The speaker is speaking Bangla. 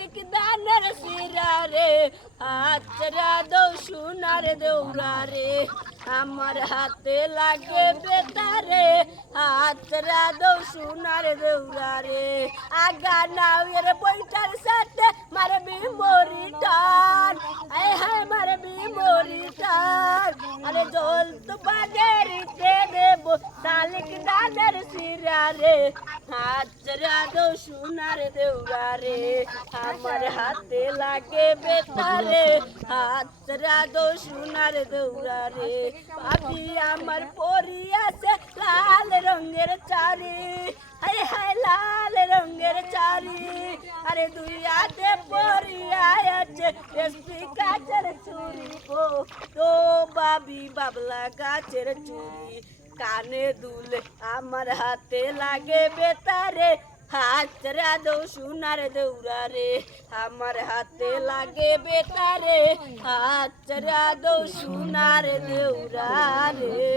শালিক দানের শিরা রে হাতরা দৌ সোনার দৌড়া রে আমার হাতে লাগে বেতারে হাতরা দৌ সোনার দৌড়া রে আগা নাও এর বইটার সাথে মারবি মরি টান আয় হায় মারবি মরি টান আরে জল তো বাজারিতে দেব শালিক দানের শিরা রে হাতরা দৌ সোনার দৌড়া রে আমার হাতে লাগে বেতারে হাতরা দৌ সোনার দৌড়া রে পাপি আমার পরি আছে লাল রঙের চারি হায় হায় লাল রঙের চারি আরে দুই হাতে পরিয়া আছে টেস্টি গাছের চুরি গো তো বাবি বাবলা গাছের চুরি কানে দুলে আমার হাতে লাগে বেতারে হাতরা দৌ সোনার দৌড়া রে আমার হাতে লাগে বেতারে হাতরা দৌ সোনার দৌড়া রে।